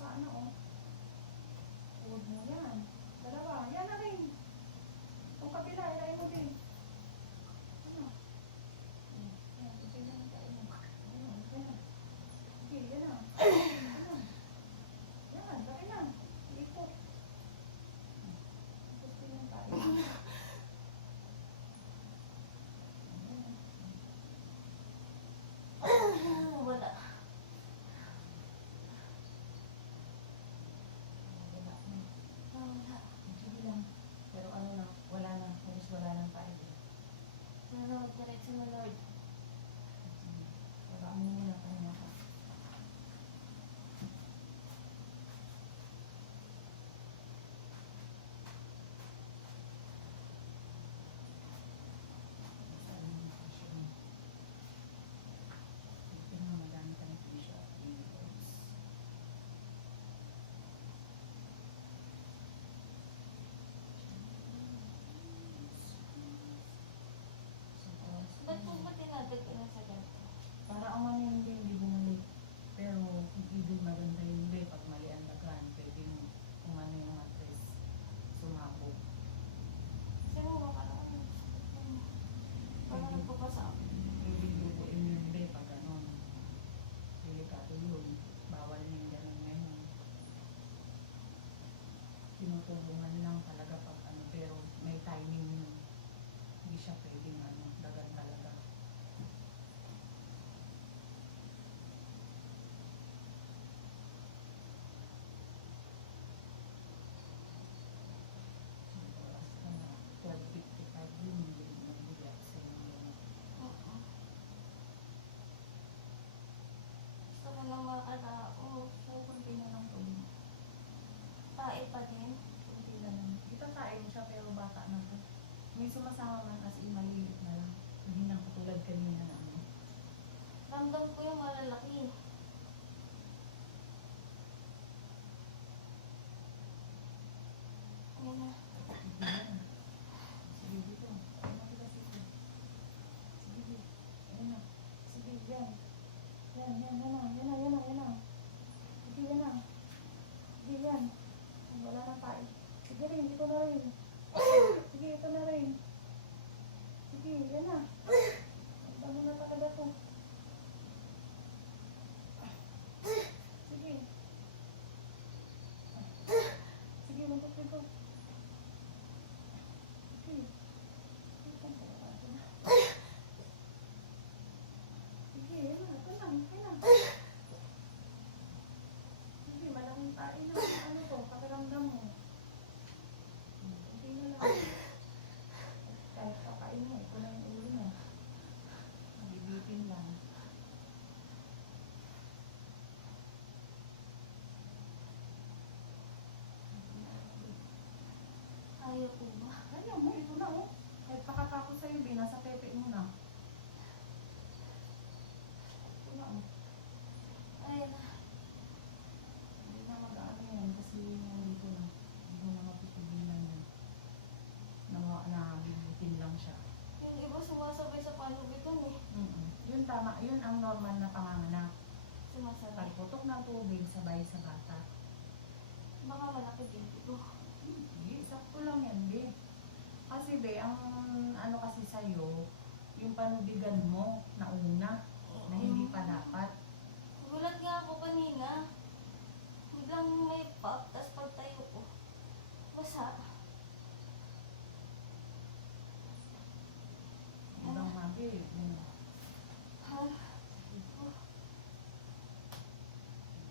Sana oh. Huwag mo yan. Dalawa. Yan na rin. Kung kabila, ilay mo din. Ano? Yan, okay lang tayo. Ayan, yan. Okay, yan na. Ano? Yan, laki na. Ikot. Ikot din lang tayo. Wala. Sige lang. Pero ano na, wala na. Halos wala nang tayo. Nanood, diretso na Lord. Wala mo muna tayo ka. Ba't po ba tinagad ka na sa ganito? Para ang mali hindi bumalik. Pero kung hindi maganda hindi, pag mali ang dagan, pwedeng kung ano yung mattress, sumabog. Kasi mo, parang nagpapasa ako. Pwedeng lubuin yung hindi pag ganon. Delikado yun. Bawal na yung ganon ngayon. Tinutulungan lang talaga pag ano, pero may timing yun. Hindi siya pwedeng ano, dagan talaga. Oras na 12:55 yun, hindi rin nabigay sa inyo. Oo. Gusto ko lang makalao. So, kunti na lang to. Tae pa din. Kunti na lang. Itatain siya pero bata na to. May sumasama man as in maliit na lang. Hindi na katulad kanina na ano. Ramdam ko yung malalaki. Ayun na. Sige na. Sige dito. Ano kita dito? Sige. Ayan na. Sige, yan. Yan na. Sige, yan na. Sige, yan. Wala na tayo. Sige rin, dito na rin. Sige, ito na rin. Sige, yan na. Ang mo na talaga to. Sige. Sige, mabuti ko. Sige. Sige, yan na. Ito lang. Yan na. Sige, malaking tayo na. Ano to? Pakiramdam mo. Hindi na lang. Kahit kakain mo, ito na yung ulo mo. Mabibitin lang. Ayaw ko ba? Ayaw mo, ito na oh. Kahit pakatakot sa'yo, nasa pepe mo na. Ito na oh. Ayun na. Hindi na mag-ano yan kasi nandito na. Hindi mo na mapipigilan yan. Nabibitin lang siya. Yung iba sumasabay sa panubitan eh. Yun tama, yun ang normal na panganganak. Sumasabay. Pagputok ng tubig, sabay sa bata. Baka malaki din ito. Hindi, sakto lang yan, be. Kasi be, ang ano kasi sa'yo, yung panubigan mo na una, na hindi pa dapat. Gulat nga ako kanina. Biglang may pop, tas pagtayo ko. Basa. Ibang mabi, yun. Ha?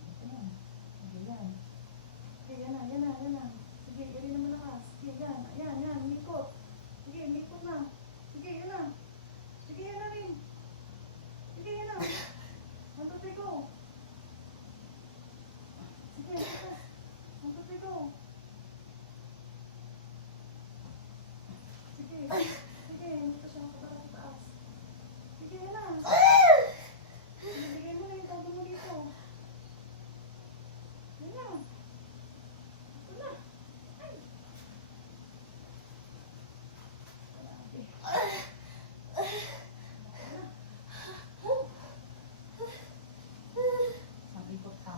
Ito yan. Sige yan. Sige, yan na. Sige, yun na malakas. Sige, yan, mikot. Sige, mikot na. Sige, yan na. Sige, yan na rin. Sige, yan na. Mantutoy ko. Sige, mantutoy ko. Sige, hindi ko siya makapagataas. Sige, yan na. Bigay mo na yung tago mo dito. Yan na. Ito na. Ay. Grabe. Mag-ikot ka.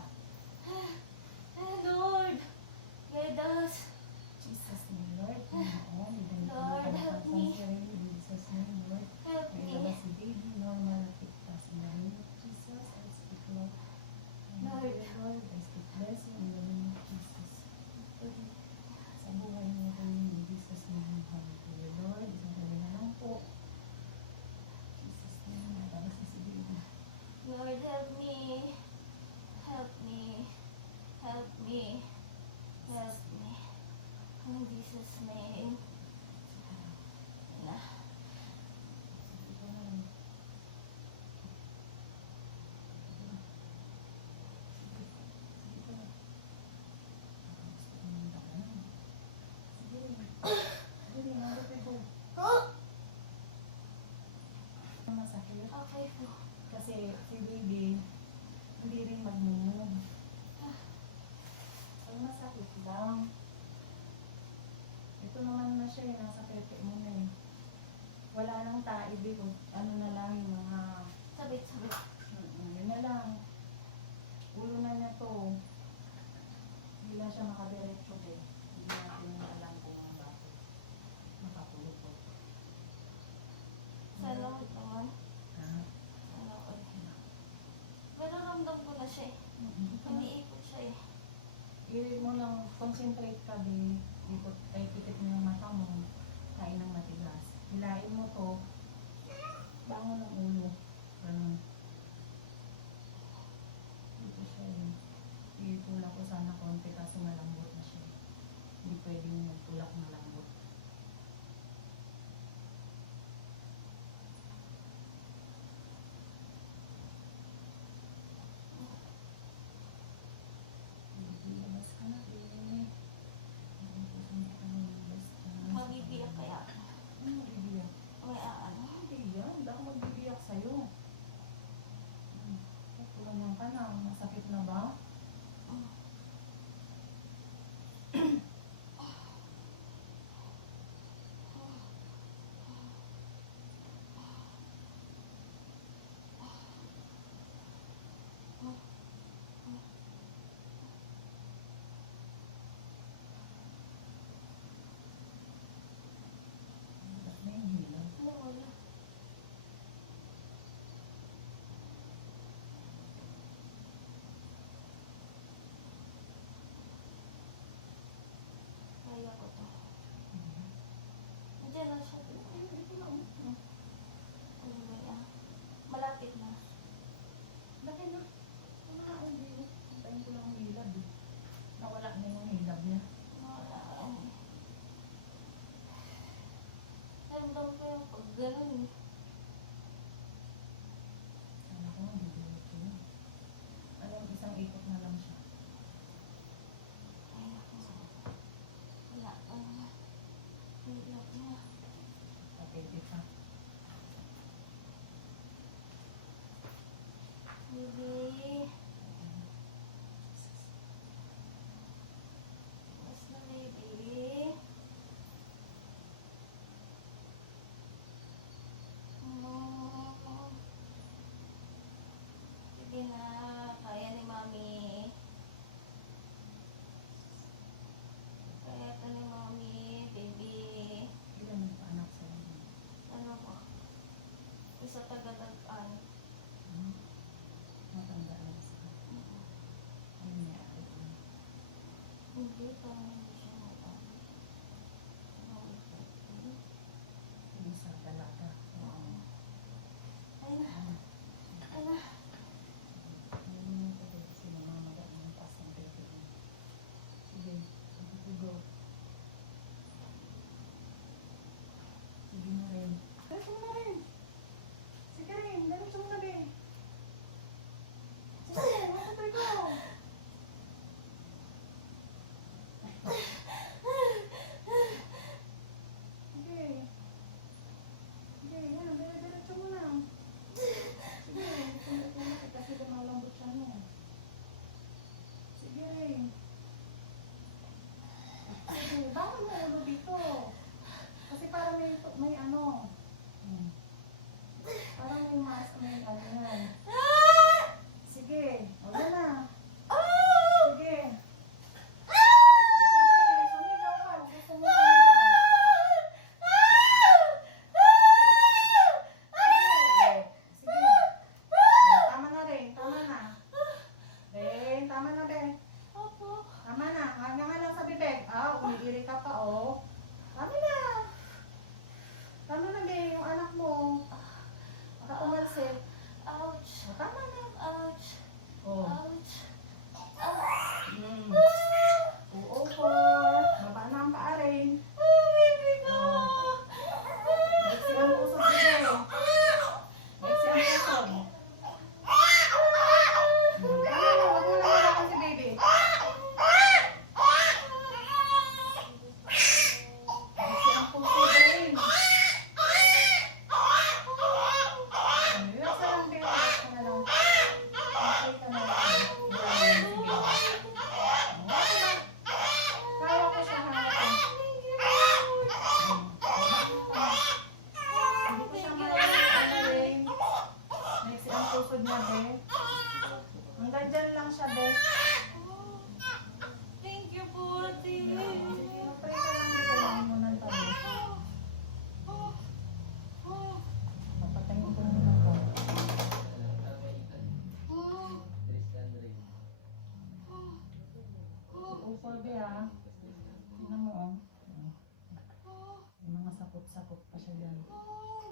Dali, nandito ko. Masakit. Okay po. Kasi si baby, hindi rin mag-move. Ang masakit lang. Ito naman na siya eh, nasa pepe mo na eh. Wala nang taib eh, ano na lang yung mga... Sabit. Yun na lang. Ulo na niya to. Hindi lang siya makadiretso eh. Hindi natin alam kung bakit makapulupot. Sa loob naman. Ha? Sa loob. Pero ramdam ko na siya eh. Umiikot siya eh. I-read mo lang, concentrate ka di. Ikot, ay pikit mo yung mata mo. Kain ng matigas. Hilain mo to. Bangon ng ulo. Ganun. Dito siya eh. Itulak ko sana konti kasi malambot na siya. Hindi pwedeng magtulak malambot. Labas ka na eh. Mabibiyak kaya. Ano magbibiyak? May aano. Hindi yan. Hindi ako magbibiyak sa'yo. Tulanyan ka na. Masakit na ba? Ba't may hilang? Wala. Kaya ko to. Nandiyan na siya. Ito na. Ano ba yan? Malapit na. Laki na. Ano na ang hilab? Antayin ko lang ang hilab eh. Nawala na yung hilab niya. Wala. Ramdam ko yung pag ganun. Ano ko nga, bibigyan ko na. Ano, isang ikot na lang siya. Kaya ko. Wala pa naman. Hirap na. Pwede pa. Baby. Mas na baby. Sige na. Kaya ni mami. Kaya ka ni mami, baby. Ilan ang paanak sa inyo? Ano po? Isa taga-dagan. Matanda na siya. Ano nangyari ko? Hindi pa hindi siya mabali. Hindi sa dalaga. Ay na. Ay na. Hindi ko din sinamamaga ng pasang pepe. Sige, go. Sige na rin. Diretso mo na rin. Sige rin, diretso mo na rin. Sige, matatoy ko. Sige. Sige, yan, diretso mo na. Sige, tulak kasi lumalambot siya mo. Sige rin. Sige, bangon mo ulo dito. Kasi parang may ano. Parang may mas, may ano yan. Sige, o yan na. Sige. Sige, sumigaw ka. Gusto mo sumigaw. Sige. O, tama na rin. Tama na. Ren, tama na rin. Opo. Tama na. Hanggang nga lang sa bibig. Umiiri ka pa, oh. Tama na. Tama na, Beng. Yung anak mo. Nakatumalsik. Ouch. O, tama na. Ouch. Oh. Ouch. Oo po. Baba na ang paa rin. Baby ko. Biksi ang puso, Beng. Biksi ang puso. Tama na. Huwag mo na si Baby. Supol, be, ha? Tingnan mo, oh. May mga sakot-sakot pa siya dyan.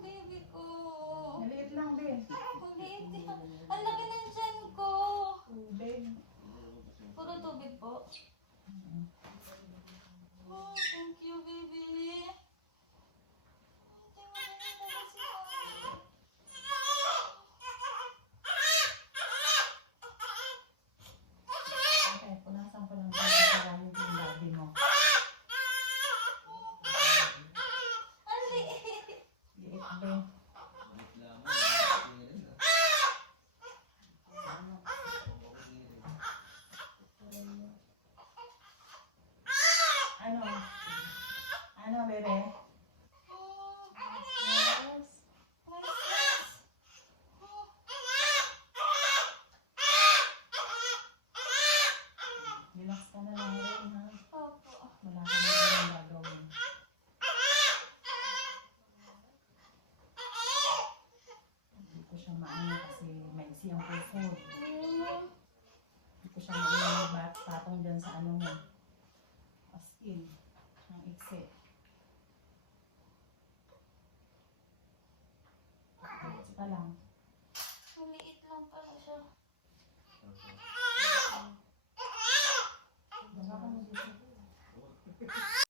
Baby ko. Maliit lang, be. Maliit yan. Ang laki ng tiyan ko. Tubig. Puro tubig po. Thank you, baby. Okay, punasan ko lang tayo para yung labi mo. Ang liit. Liit, be. Ano? Ano, bebe? Yes. Relax ka na lang rin, ha? Opo. Wala ka na rin gagawin. Hindi ko siya maano kasi maiksi ang puso. Hindi ko siya maano patong dyan sa ano mo. As in, ang iksi. Relax ka lang.